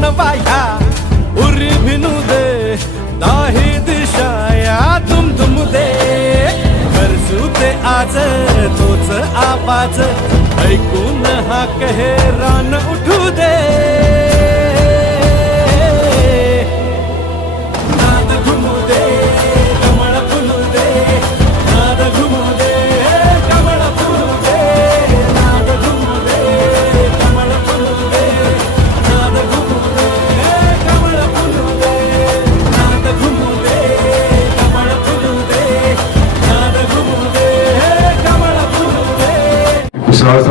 मन बाया उरी भिनू दे दाही दिशाया तुम तुम दे। गरजू ते आज तोच आवाज ऐकून हा कहे रान उठू दे।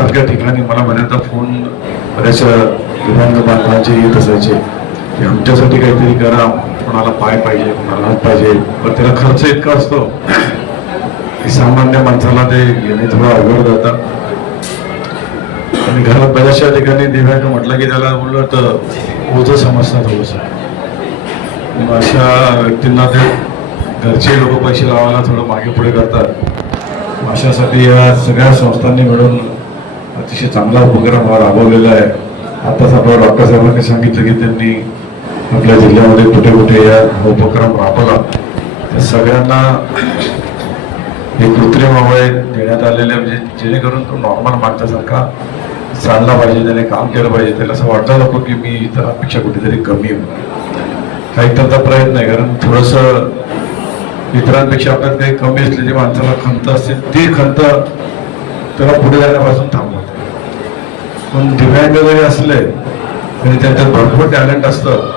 सारख्या ठिकाणी मला बऱ्याचदा फोन बऱ्याचशा दिव्यांग बांधवांचे येत असायचे की आमच्यासाठी काहीतरी करा कोणाला पाय पाहिजे कोणाला हात पाहिजे पण त्याला खर्च इतका असतो की सामान्य माणसाला ते घेणे थोडं अवघड जातं. आणि घरात बऱ्याचशा ठिकाणी दिव्यांग म्हटलं की त्याला उलट ओझं समजतात थोडंसं. अशा व्यक्तींना ते घरचे लोक पैसे लावायला थोडं मागे पुढे करतात. अशासाठी या सगळ्या संस्थांनी मिळून अतिशय चांगला उपक्रम हा राबवलेला आहे. आताच आपल्या डॉक्टर साहेबांनी सांगितलं की त्यांनी आपल्या जिल्ह्यामध्ये कुठे कुठे या उपक्रम राबवला. तर सगळ्यांना हे कृत्रिम अवय देण्यात आलेले म्हणजे जेणेकरून तो नॉर्मल माणसासारखा चालला पाहिजे त्याने काम केलं पाहिजे. त्याला असं वाटलं नको की मी इतरांपेक्षा कुठेतरी कमी आहे. काही त्याचा प्रयत्न आहे. कारण थोडंसं इतरांपेक्षा आपल्यात काही कमी असलेली माणसाला खंत असते ती खंत त्याला पुढे जाण्यापासून थांब पण दिव्यांग जरी असले तरी त्यांच्यात भरपूर टॅलेंट असतं.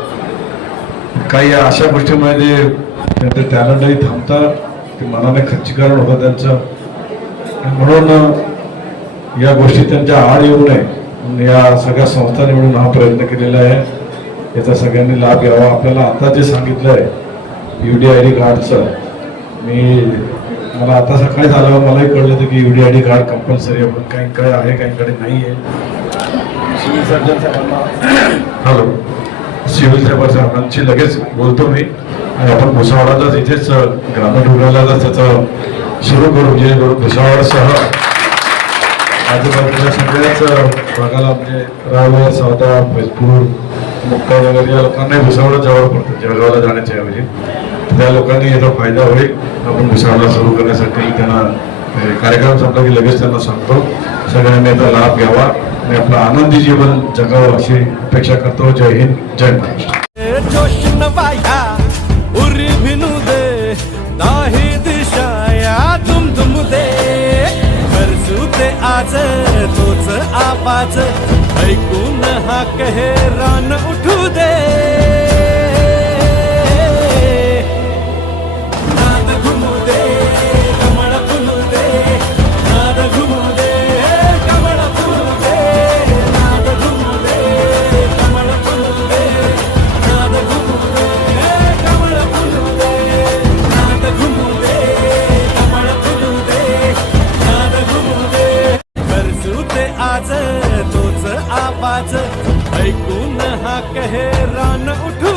काही अशा गोष्टीमुळे जे त्यांचं टॅलेंटही थांबतं ते मनाने खच्चीकरण होतं त्यांचं. आणि म्हणून या गोष्टी त्यांच्या आड येऊ नये. या सगळ्या संस्थांनी मिळून हा प्रयत्न केलेला आहे. याचा सगळ्यांनी लाभ घ्यावा. आपल्याला आता जे सांगितलं आहे यू डी आय डी कार्डचं मी मला आता सकाळी झाल्यावर मलाही कळलं होतं की U D I D card compulsory आपण काय आहे काहींकडे नाही आहे. सिव्हिल सर्जन साहेबांना. हॅलो. सिव्हिल सर्जन साहेबांची लगेच बोलतो मी. आणि आपण भुसावळातच इथेच ग्रामीण रुग्णालयातच त्याचं सुरू करू. जेणेकरून भुसावळसह आजूबाजूच्या सगळ्याच भागाला म्हणजे रावळ सावदा फैजपूर मुक्तानगर या लोकांनाही भुसावळ जवळ पडतं. जळगावला जाण्याच्या ऐवजी. त्या लोकांनी याचा फायदा होईल. आपण भुसावळला सुरू करण्यासाठी त्यांना कार्यक्रम संपला की लगेच त्यांना सांगतो. सगळ्यांनी याचा लाभ घ्यावा आणि आपलं आनंदी जीवन जगावं अशी अपेक्षा करतो. जय हिंद जय महाराष्ट्र. ऐकून हा कहे रान उठू दे. कहे रान उठू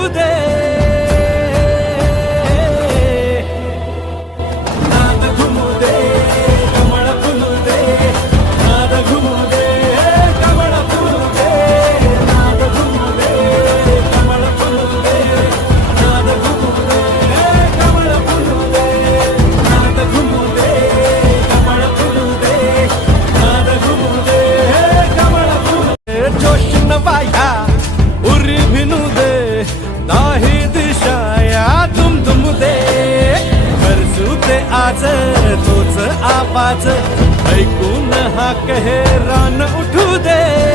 आवाज ते आज तोच आवाज. ऐकून हा कहे रान उठू दे.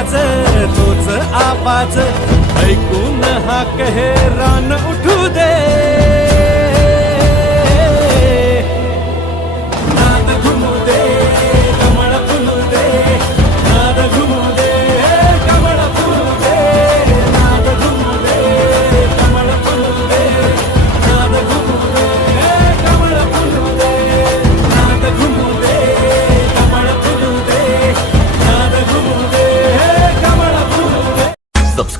आवाज तोच आवाज. ऐकून हा रान उठू दे.